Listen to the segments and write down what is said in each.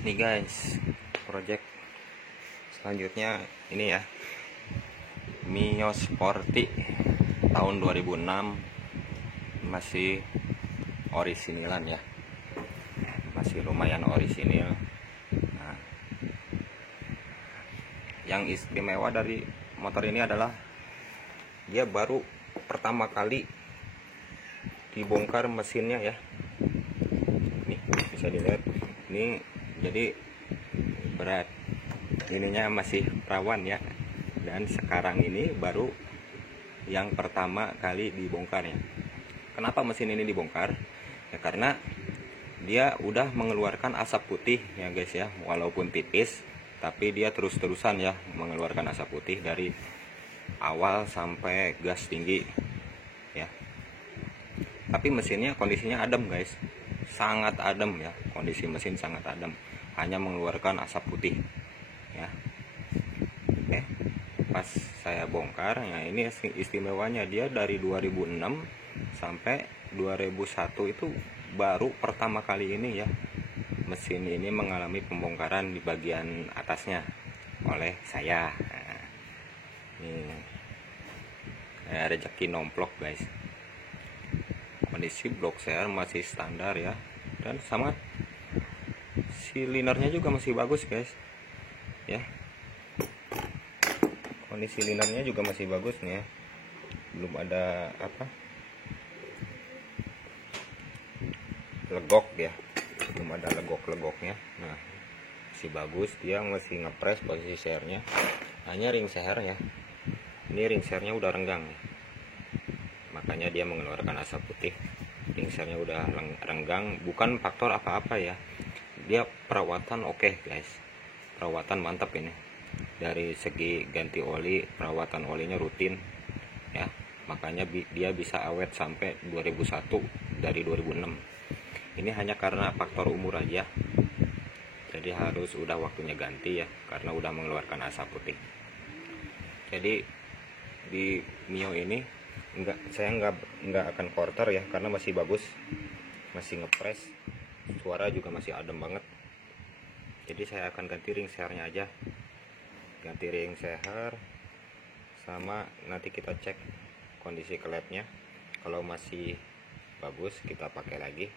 Nih guys, project selanjutnya ini ya, Mio Sporty tahun 2006, masih orisinilan ya, masih lumayan orisinil. Nah, yang istimewa dari motor ini adalah dia baru pertama kali dibongkar mesinnya ya. Nih bisa dilihat, ini jadi berat, ininya masih rawan ya, dan sekarang ini baru yang pertama kali dibongkarnya. Kenapa mesin ini dibongkar? Ya karena dia udah mengeluarkan asap putih ya guys ya, walaupun tipis tapi dia terus-terusan ya mengeluarkan asap putih dari awal sampai gas tinggi ya. Tapi mesinnya kondisinya adem guys, sangat adem ya, kondisi mesin sangat adem, hanya mengeluarkan asap putih ya. Oke, pas saya bongkar ya, ini istimewanya dia dari 2006 sampai 2001 itu baru pertama kali ini ya mesin ini mengalami pembongkaran di bagian atasnya oleh saya. Nah, ini kayak rezeki nomplok guys. Kondisi blok share masih standar ya, dan sama silinernya juga masih bagus guys ya. Kondisi silinernya juga masih bagus nih ya, belum ada apa legok ya, belum ada legoknya. Nah masih bagus, dia masih ngepres posisi sharenya, hanya ring share ya, ini ring share-nya udah renggang ya, makanya dia mengeluarkan asap putih. Ring share-nya udah renggang, bukan faktor apa-apa ya, dia perawatan oke guys, perawatan mantap ini. Dari segi ganti oli, perawatan olinya rutin ya, makanya dia bisa awet sampai 2001 dari 2006. Ini hanya karena faktor umur aja, jadi harus udah waktunya ganti ya, karena udah mengeluarkan asap putih. Jadi di Mio ini saya nggak akan quarter ya, karena masih bagus, masih ngepres, suara juga masih adem banget. Jadi saya akan ganti ring share-nya aja, ganti ring share, sama nanti kita cek kondisi klepnya. Kalau masih bagus kita pakai lagi,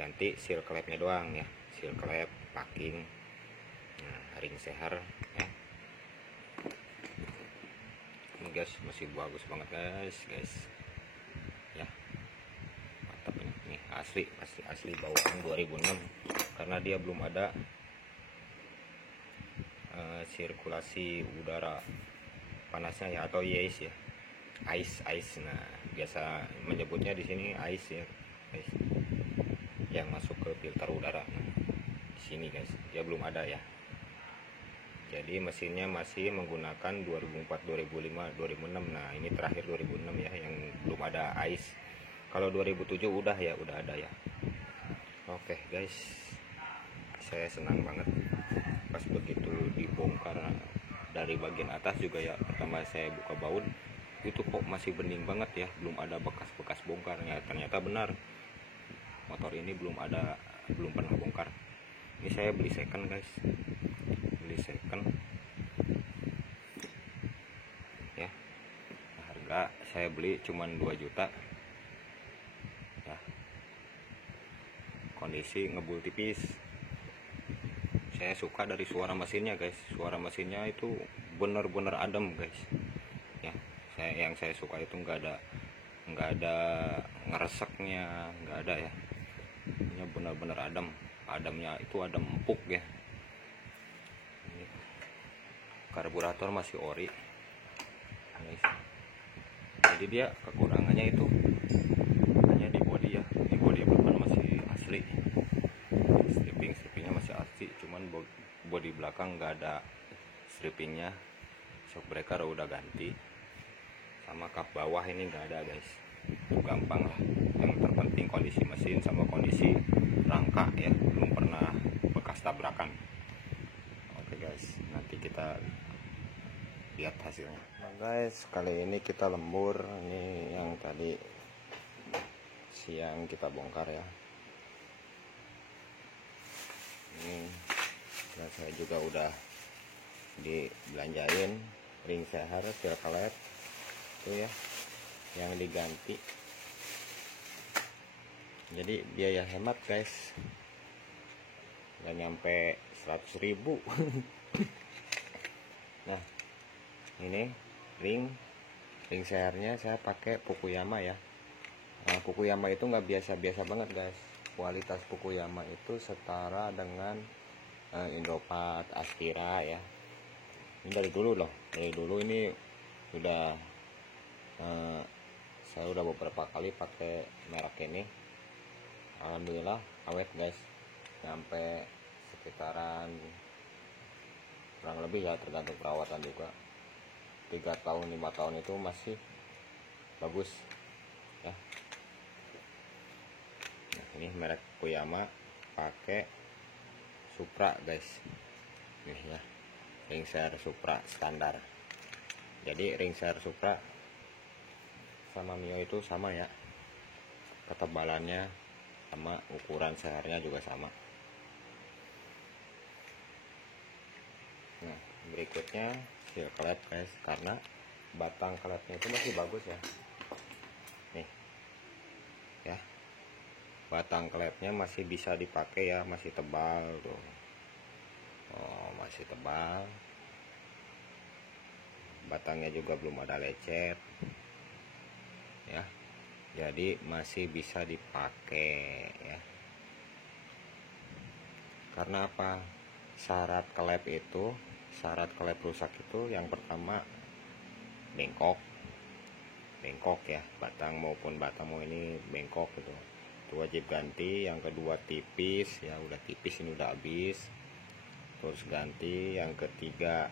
ganti seal klepnya doang ya, seal klep, packing, nah, ring share ya. Ini guys masih bagus banget guys ya, mantap ini asli bawaan 2006, karena dia belum ada sirkulasi udara panasnya ya, atau ice ya, ice. Nah biasa menyebutnya di sini ice ya guys, yang masuk ke filter udara. Nah, di sini guys dia belum ada ya. Jadi mesinnya masih menggunakan 2004, 2005, 2006. Nah ini terakhir 2006 ya yang belum ada ice. Kalau 2007 udah ada ya. Oke guys, saya senang banget pas begitu dibongkar dari bagian atas juga ya. Pertama saya buka baut itu kok masih bening banget ya, belum ada bekas-bekas bongkarnya. Ternyata benar, motor ini belum pernah bongkar. Ini saya beli second guys, beli second ya, harga saya beli cuman 2 juta ya. Kondisi ngebul tipis. Saya suka dari suara mesinnya guys, suara mesinnya itu bener-bener adem guys ya. Yang saya suka itu nggak ada ngereseknya, nggak ada ya, ini bener-bener ademnya itu adem empuk ya. Karburator masih ori guys. Jadi dia kekurangannya itu hanya di bodi ya, di bodi depan masih asli, strippingnya masih asli, cuman bodi belakang nggak ada strippingnya. Shock breaker udah ganti, sama kap bawah ini nggak ada guys. Itu gampang lah, yang terpenting kondisi mesin sama kondisi rangka ya, belum pernah bekas tabrakan. Oke guys, nanti kita lihat hasilnya. Nah guys, kali ini kita lembur. Ini yang tadi siang kita bongkar ya. Ini dan saya juga udah dibelanjain ring seher seal klep itu ya, yang diganti. Jadi biaya hemat guys, nggak nyampe 100.000. Nah ini ring sehernya saya pakai Fukuyama ya. Nah, Fukuyama itu nggak biasa-biasa banget guys. Kualitas Fukuyama itu setara dengan Indopart, Aspira ya. Ini dari dulu loh, dari dulu ini sudah saya udah beberapa kali pakai merek ini. Alhamdulillah awet guys, sampai sekitaran kurang lebih ya, tergantung perawatan juga, 3 tahun 5 tahun itu masih bagus ya. Nah, ini merek Fukuyama pakai Supra guys, nih ya, ring seher Supra standar. Jadi ring seher Supra sama Mio itu sama ya, ketebalannya sama, ukuran sehernya juga sama. Nah berikutnya seal klep guys, karena batang klepnya itu masih bagus ya. Nih ya, batang klepnya masih bisa dipakai ya, masih tebal tuh. Oh masih tebal, batangnya juga belum ada lecet ya, jadi masih bisa dipakai ya. Karena apa? Syarat klep rusak itu yang pertama bengkok ya, batang maupun batangmu ini bengkok gitu, itu wajib ganti. Yang kedua tipis ya, udah tipis ini udah habis, terus ganti. Yang ketiga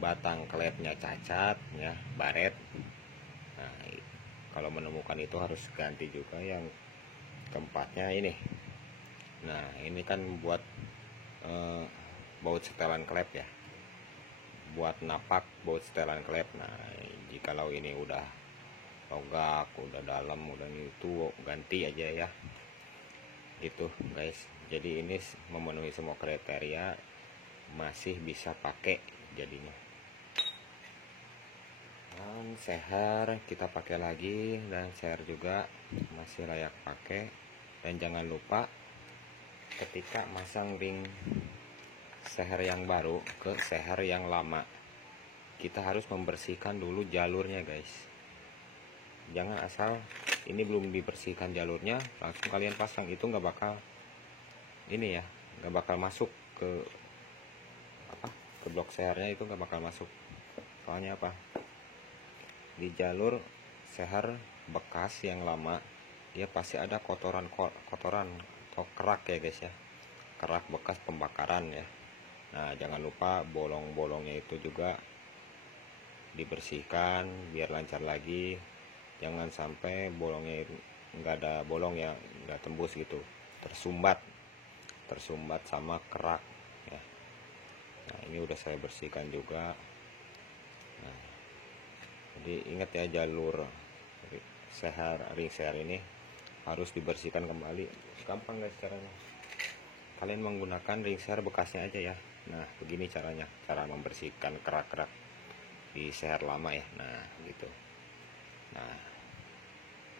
batang klepnya cacat ya, baret. Nah kalau menemukan itu harus ganti juga. Yang keempatnya ini, nah ini kan buat baut setelan klep ya, buat napak baut setelan klep. Nah jikalau ini udah logak, udah dalam, udah itu ganti aja ya gitu guys. Jadi ini memenuhi semua kriteria, masih bisa pakai jadinya. Dan seher kita pakai lagi, dan seher juga masih layak pakai. Dan jangan lupa ketika masang ring seher yang baru ke seher yang lama, kita harus membersihkan dulu jalurnya guys. Jangan asal ini belum dibersihkan jalurnya langsung kalian pasang, itu nggak bakal ini ya, nggak bakal masuk ke blok sehernya, itu nggak bakal masuk. Soalnya apa, di jalur seher bekas yang lama dia pasti ada kotoran atau kerak ya guys ya, kerak bekas pembakaran ya. Nah jangan lupa bolong-bolongnya itu juga dibersihkan biar lancar lagi. Jangan sampai bolongnya nggak ada bolong ya, nggak tembus gitu, tersumbat sama kerak ya. Nah ini udah saya bersihkan juga. Nah, jadi ingat ya, jalur ring seher ini harus dibersihkan kembali. Gampang guys caranya, kalian menggunakan ring seher bekasnya aja ya. Nah begini caranya, cara membersihkan kerak-kerak di seher lama ya. Nah gitu, nah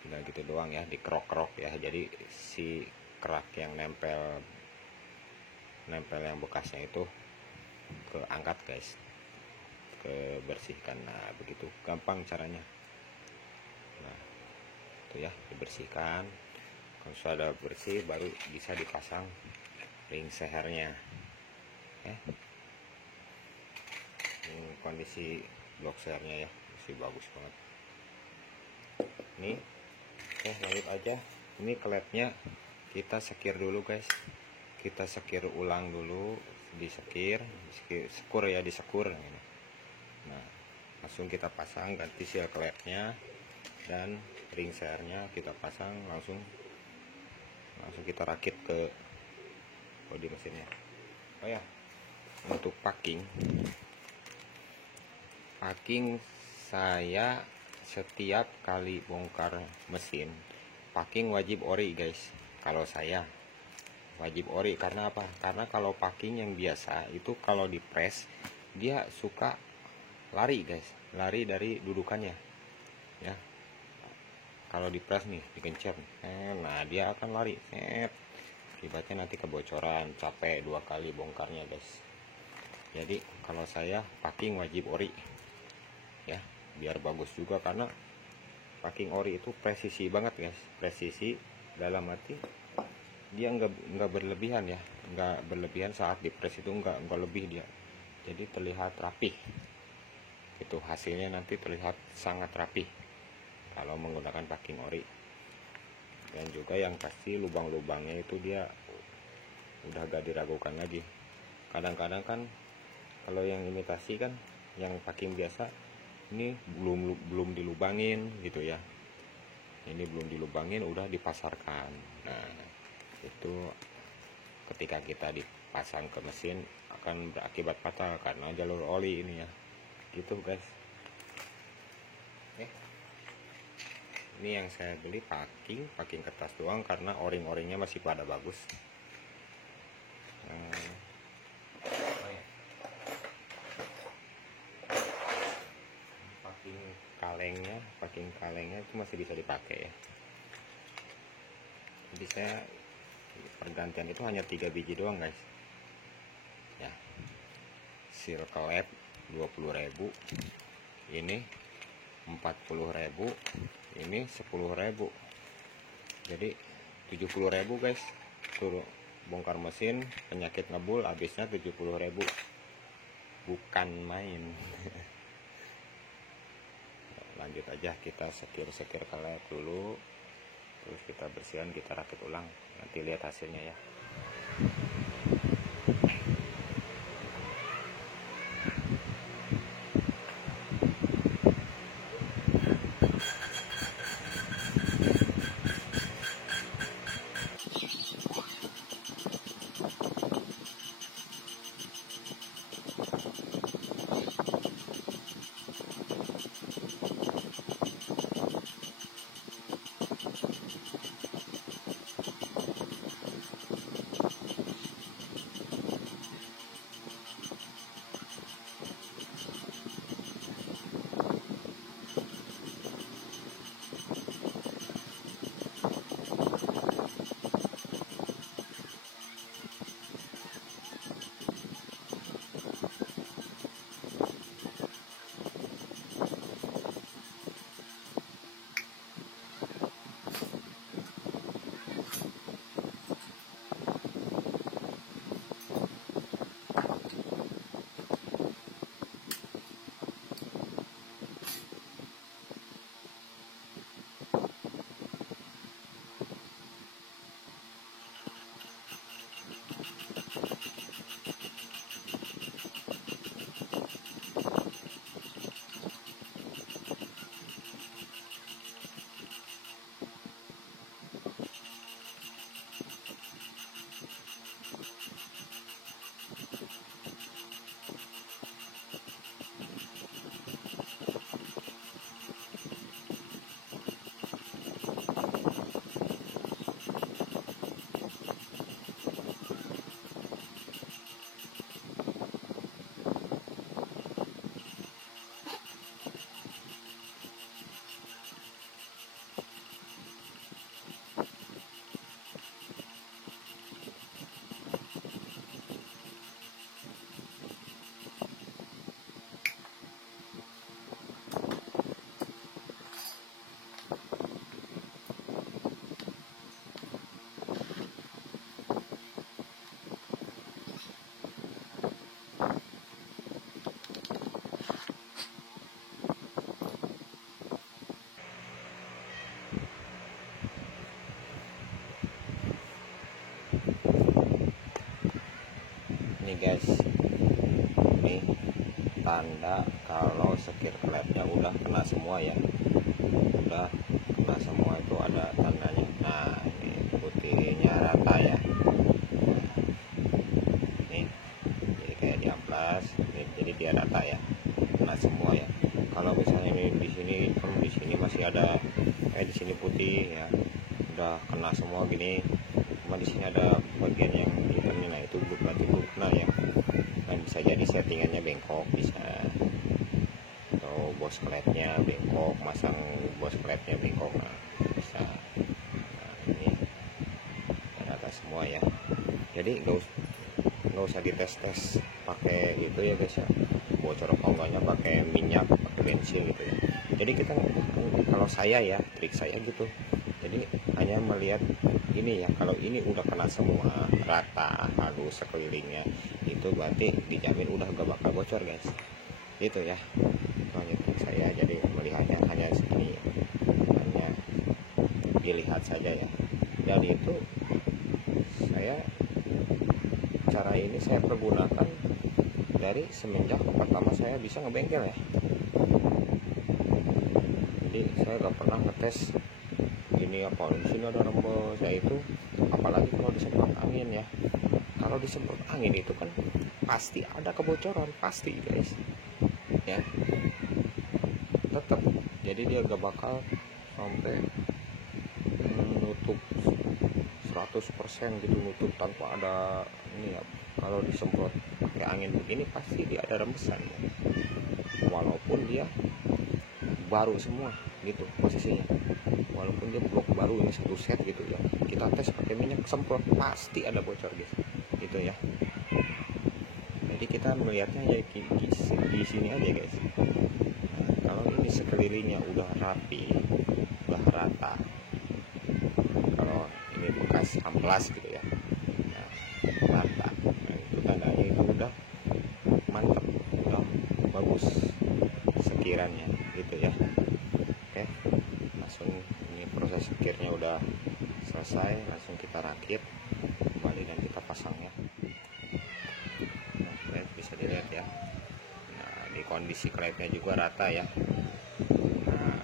tinggal gitu doang ya, dikerok-kerok ya. Jadi si kerak yang nempel yang bekasnya itu keangkat guys, kebersihkan. Nah begitu gampang caranya. Nah itu ya, dibersihkan. Kalau sudah bersih baru bisa dipasang ring sehernya ya. Ini kondisi blok sehernya ya, masih bagus banget nih. Oke lanjut aja, ini klepnya kita sekir dulu guys, kita sekir ulang dulu, sekur ya, disekur. Nah langsung kita pasang, ganti seal klepnya dan ring sehernya kita pasang, langsung kita rakit ke bodi mesinnya. Oh ya, untuk packing saya setiap kali bongkar mesin packing wajib ori guys kalau saya. wajib ori. Karena apa? Karena kalau packing yang biasa itu kalau di press dia suka lari guys, lari dari dudukannya ya. Kalau di press nih dikencet, nah dia akan lari, akibatnya nanti kebocoran, capek 2 kali bongkarnya guys. Jadi kalau saya packing wajib ori ya, biar bagus juga. Karena packing ori itu presisi banget guys, presisi dalam arti dia nggak berlebihan ya, nggak berlebihan saat di press itu, nggak lebih dia, jadi terlihat rapih itu hasilnya, nanti terlihat sangat rapih kalau menggunakan packing ori. Dan juga yang pasti lubang-lubangnya itu dia udah gak diragukan lagi. Kadang-kadang kan kalau yang imitasi kan, yang packing biasa ini belum dilubangin gitu ya, ini belum dilubangin udah dipasarkan. Nah itu ketika kita dipasang ke mesin akan berakibat fatal karena jalur oli ini ya, gitu guys. Ini yang saya beli packing kertas doang karena o-ring-o-ringnya masih pada bagus. Packing kalengnya itu masih bisa dipakai ya. Jadi saya pergantian itu hanya 3 biji doang guys ya. Circle Lab 20.000, ini 40.000, ini 10.000, jadi 70.000 guys. Suruh bongkar mesin penyakit ngebul habisnya 70.000, bukan main. Lanjut aja, kita sekir kaleng dulu, terus kita bersihkan, kita rakit ulang, nanti lihat hasilnya ya. Ini guys, ini tanda kalau sekir klepnya udah kena semua ya, udah kena semua, itu ada tandanya. Nah ini putihnya rata ya, nih jadi kayak diamplas, nih jadi dia rata ya, kena semua ya. Kalau misalnya ini di sini masih ada di sini putih ya, udah kena semua gini, cuma di sini ada bagian yang hitamnya, nah itu berarti belum kena ya. Nah bisa jadi settingannya bengkok, bisa, atau bos kletnya bengkok, masang bos kletnya bengkok, nah bisa. Nah ini rata semua ya, jadi nggak usah dites pakai itu ya guys ya, bocor apa enggaknya pakai minyak, pakai bensin gitu ya. Jadi kita, kalau saya ya, trik saya gitu, jadi hanya melihat ini ya, kalau ini udah kena semua rata halus sekelilingnya, itu berarti dijamin udah gak bakal bocor guys, gitu ya. Itu hanya trik saya, jadi melihatnya hanya segini ya, hanya dilihat saja ya. Dan itu cara ini saya pergunakan dari semenjak pertama saya bisa ngebengkel ya. Jadi saya gak pernah ngetes ini apa di sini ada rembes ya, itu apalagi kalau disemprot angin ya. Kalau disemprot angin itu kan pasti ada kebocoran, pasti guys ya, tetap. Jadi dia gak bakal sampai nutup 100% gitu, nutup tanpa ada ini ya. Kalau disemprot pakai angin begini pasti dia ada rembesan ya, walaupun dia baru semua gitu posisinya, walaupun dia blok baru ini satu set gitu ya, kita tes pakai minyak semprot pasti ada bocor guys, gitu ya. Jadi kita melihatnya ya di sini aja guys. Nah, kalau ini sekelilingnya udah rapi, udah rata, kalau ini bekas amplas gitu ya, nah, rata, nah, itu tandanya itu udah mantap, udah bagus sekirannya gitu ya. Oke, langsung ini proses sekirnya udah selesai, langsung kita rakit kembali dan kita pasang ya. Nah, bisa dilihat ya. Nah, di kondisi klepnya juga rata ya. Nah,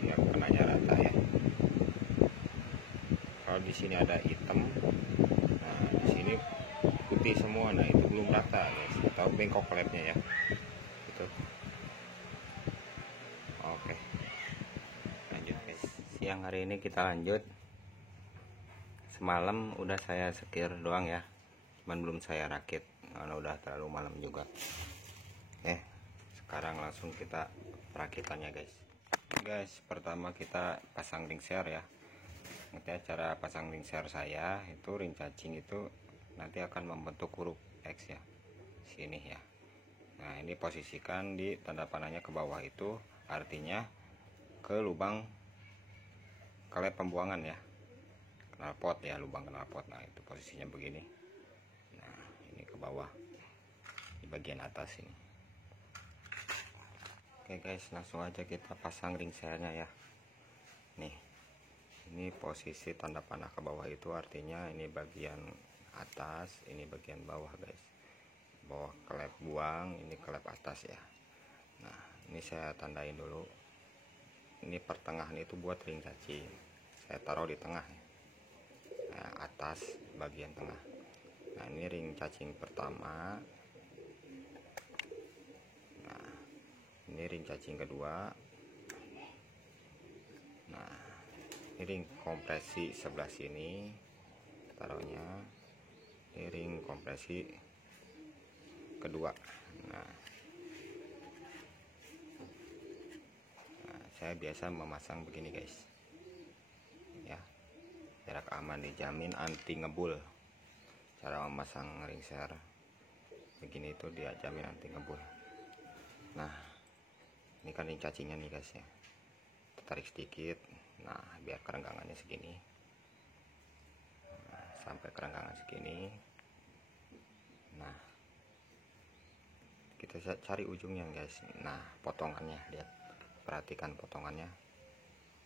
dia kenanya rata ya. Kalau di sini ada hitam, nah di sini putih semua, nah itu belum rata guys, atau bengkok klepnya ya. Gitu. Oke, lanjut guys. Siang hari ini kita lanjut. Semalam udah saya sekir doang ya, cuman belum saya rakit karena udah terlalu malam juga. Sekarang langsung kita perakitannya guys. Pertama kita pasang ring share ya. Nanti cara pasang ring share saya itu, ring cacing itu nanti akan membentuk huruf X ya, sini ya. Nah ini posisikan di tanda panahnya ke bawah, itu artinya ke lubang klep pembuangan ya, knalpot ya, lubang knalpot. Nah itu posisinya begini. Nah ini ke bawah di bagian atas ini. Oke guys, langsung aja kita pasang ring share-nya ya. Nih, ini posisi tanda panah ke bawah itu artinya ini bagian atas, ini bagian bawah guys. Bawah klep buang, ini klep atas ya. Nah ini saya tandain dulu. Ini pertengahan itu buat ring cacing, saya taruh di tengah ya. Nah, atas bagian tengah. Nah ini ring cacing pertama. Nah ini ring cacing kedua. Nah ini ring kompresi sebelah sini taruhnya. Ini ring kompresi kedua. Nah saya biasa memasang begini guys ya, jarak aman dijamin, anti ngebul. Cara memasang ring share begini itu dia jamin anti ngebul. Nah ini kan ring cacingnya nih guys ya, tarik sedikit. Nah biar kerenggangannya segini, nah, sampai kerenggangan segini. Nah kita cari ujungnya guys. Nah potongannya, lihat, perhatikan potongannya.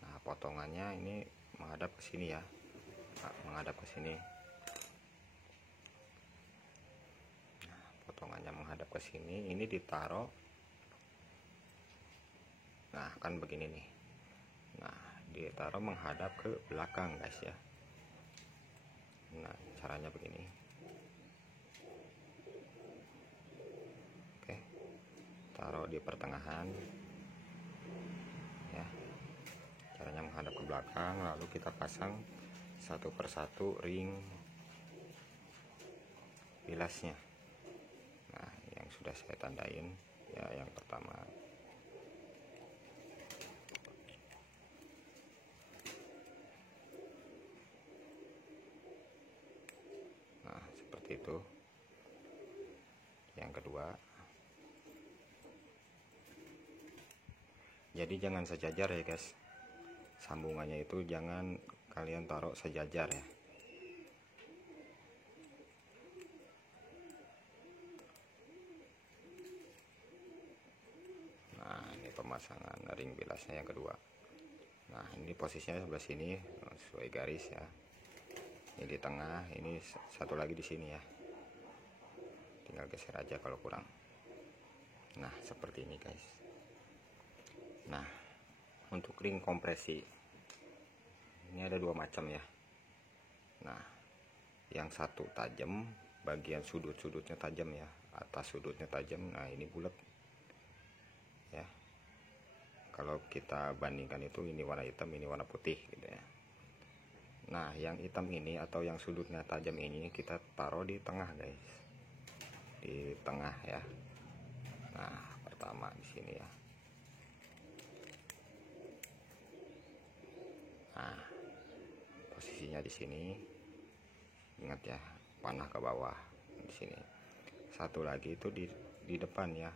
Nah potongannya ini menghadap ke sini ya, menghadap ke sini. Nah, potongannya menghadap ke sini, ini ditaruh. Nah kan begini nih. Nah ditaruh menghadap ke belakang guys ya. Nah caranya begini. Oke, taruh di pertengahan ya. Caranya menghadap ke belakang, lalu kita pasang satu persatu ring bilasnya. Nah, yang sudah saya tandain ya, yang pertama. Nah, seperti itu. Yang kedua, jadi jangan sejajar ya guys, sambungannya itu jangan kalian taruh sejajar ya. Nah, ini pemasangan ring bilasnya yang kedua. Nah, ini posisinya sebelah sini sesuai garis ya. Ini di tengah, ini satu lagi di sini ya. Tinggal geser aja kalau kurang. Nah, seperti ini guys. Nah, untuk ring kompresi ini ada dua macam ya. Nah, yang satu tajam, bagian sudut-sudutnya tajam ya, atas sudutnya tajam. Nah, ini bulat ya. Kalau kita bandingkan itu, ini warna hitam, ini warna putih gitu ya. Nah, yang hitam ini atau yang sudutnya tajam ini kita taruh di tengah guys, di tengah ya. Nah, pertama di sini ya. Nah, posisinya di sini, ingat ya, panah ke bawah di sini. Satu lagi itu di depan ya,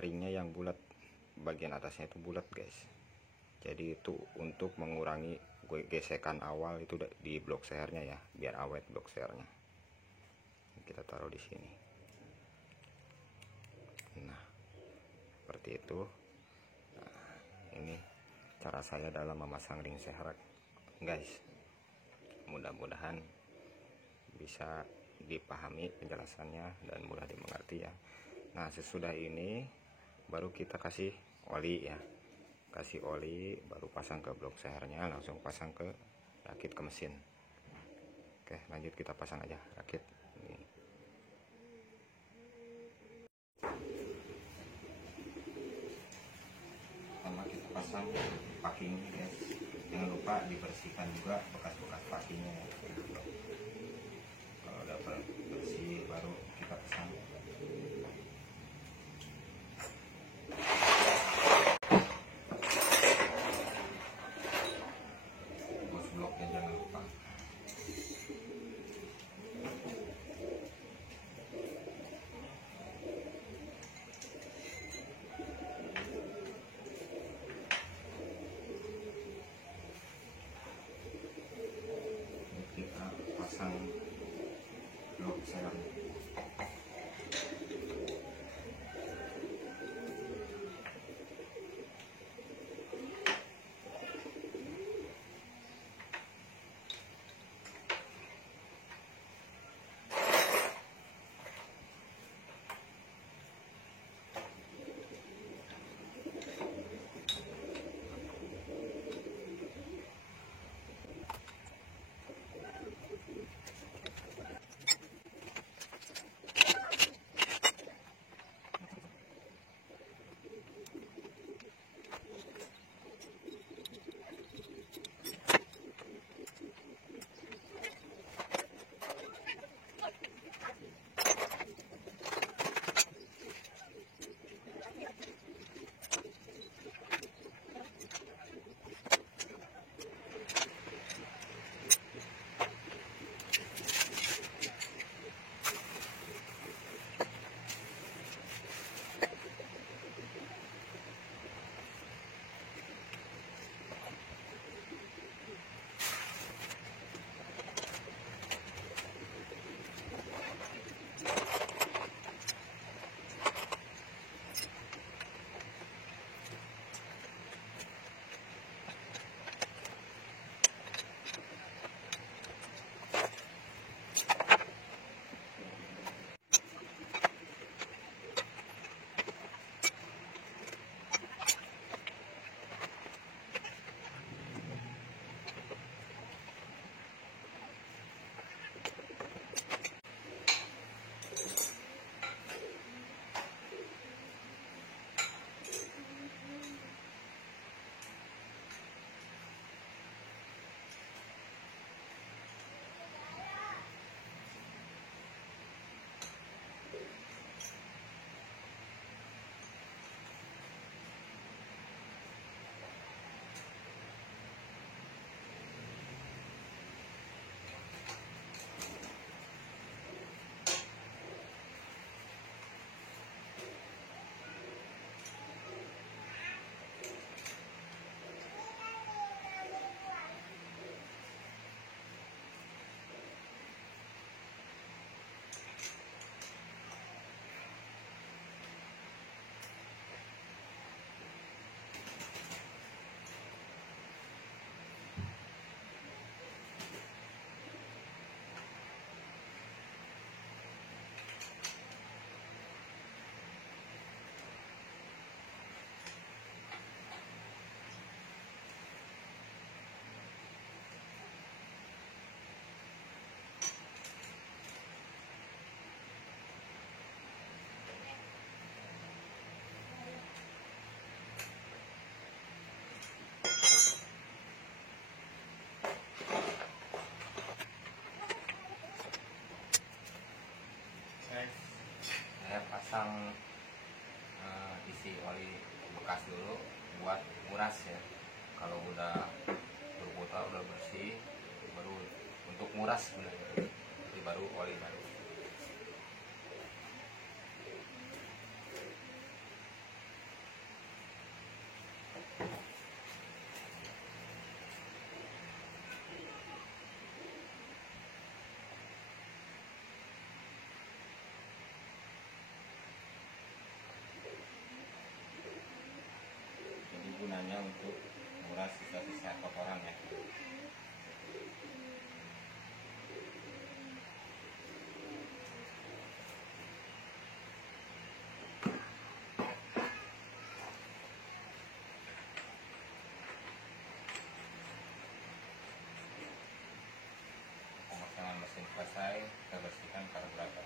ringnya yang bulat, bagian atasnya itu bulat guys. Jadi itu untuk mengurangi gesekan awal itu di blok sehernya ya, biar awet blok sehernya. Kita taruh di sini. Nah, seperti itu. Nah, ini cara saya dalam memasang ring seher guys. Mudah-mudahan bisa dipahami penjelasannya dan mudah dimengerti ya. Nah, sesudah ini baru kita kasih oli ya. Kasih oli, baru pasang ke blok sehernya, langsung pasang ke rakit ke mesin. Oke, lanjut kita pasang aja rakit ini. Pertama kita pasang packing guys. Jangan lupa dibersihkan juga bekas-bekas packingnya ya. Kalau udah bersih baru kita pasang. Bloknya jangan lupa. Kita pasang blok seher. bekas dulu buat nguras ya. Kalau udah berputar, udah bersih, baru untuk nguras sebenarnya. Jadi baru oli baru. Jadi gunanya untuk menguras sisa-sisa kotoran ya. Pemasangan mesin selesai, kita bersihkan karburator.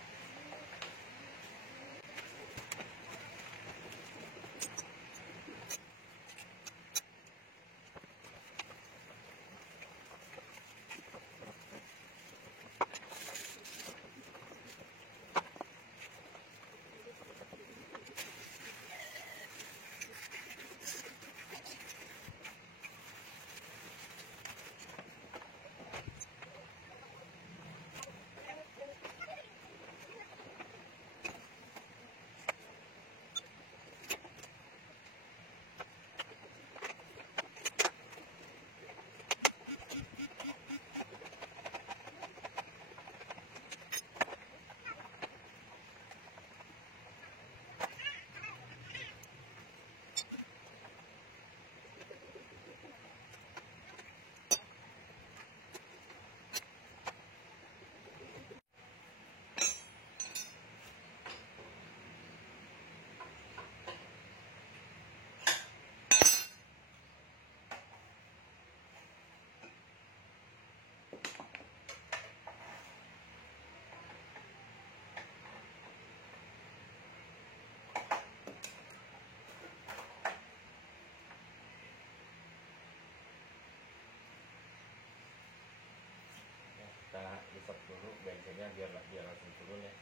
Kita isep dulu bensinnya biar langsung turun ya.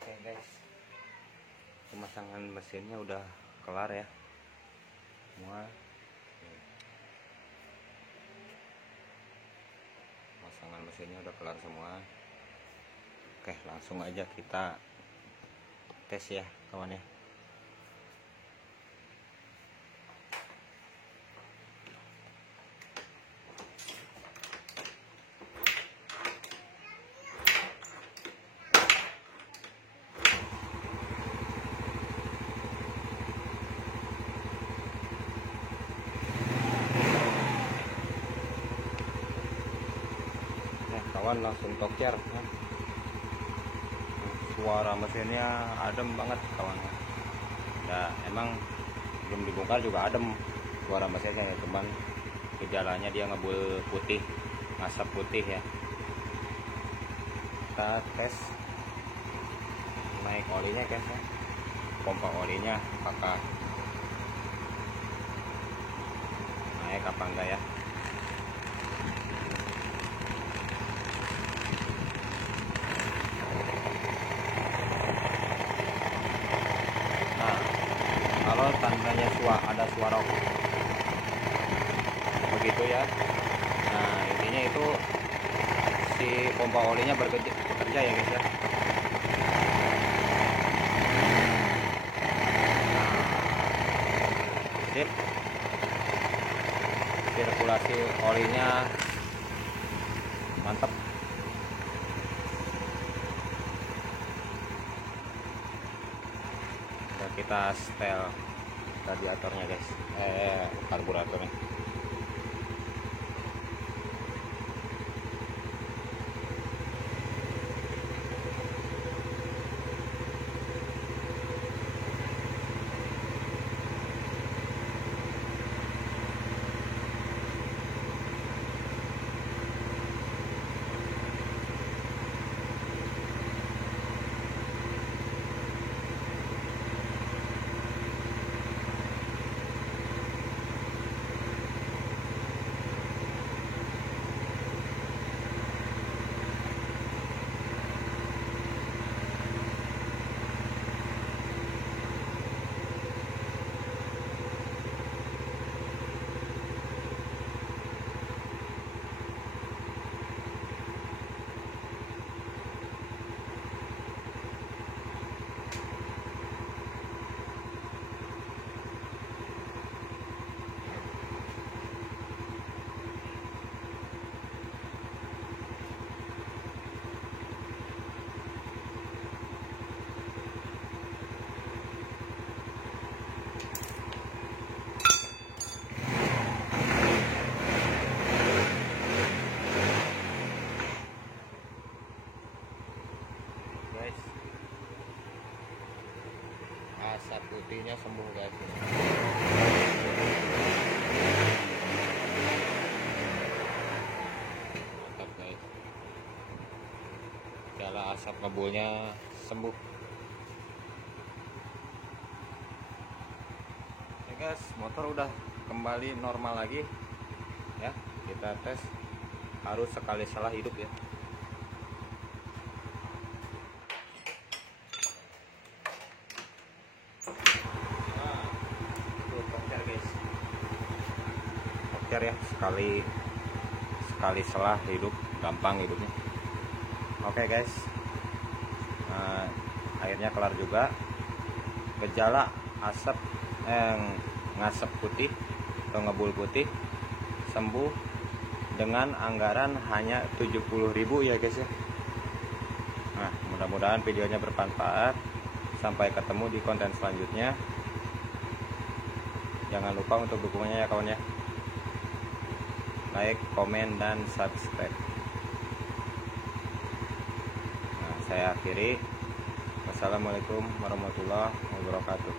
Oke guys, pemasangan mesinnya udah kelar ya semua. Pemasangan mesinnya udah kelar semua. Oke, langsung aja kita tes ya kawan ya. Kawan langsung toker ya. Suara mesinnya adem banget kawan ya. Nah, emang belum dibongkar juga adem suara mesinnya ya, cuman gejalanya dia ngebul putih, ngasap putih ya. Kita tes naik olinya guys ya. Pompa olinya apakah naik apa enggak ya. Kalau tandanya ada suara begitu ya, nah intinya itu si pompa olinya bekerja ya guys ya. Sip, sirkulasi olinya mantap. Kita setel radiatornya guys, karburatornya. asap ngebulnya sembuh. Oke guys, motor udah kembali normal lagi ya. Kita tes, harus sekali salah hidup ya. Nah, tuh pokcer guys, pokcer ya, sekali salah hidup, gampang hidupnya. Oke guys, airnya kelar juga. Gejala asap ngasep putih atau ngebul putih sembuh dengan anggaran hanya 70.000 ya guys ya. Nah, mudah-mudahan videonya bermanfaat. Sampai ketemu di konten selanjutnya. Jangan lupa untuk dukungannya ya kawan ya. Like, komen, dan subscribe. Nah, saya akhiri. Wassalamualaikum warahmatullahi wabarakatuh.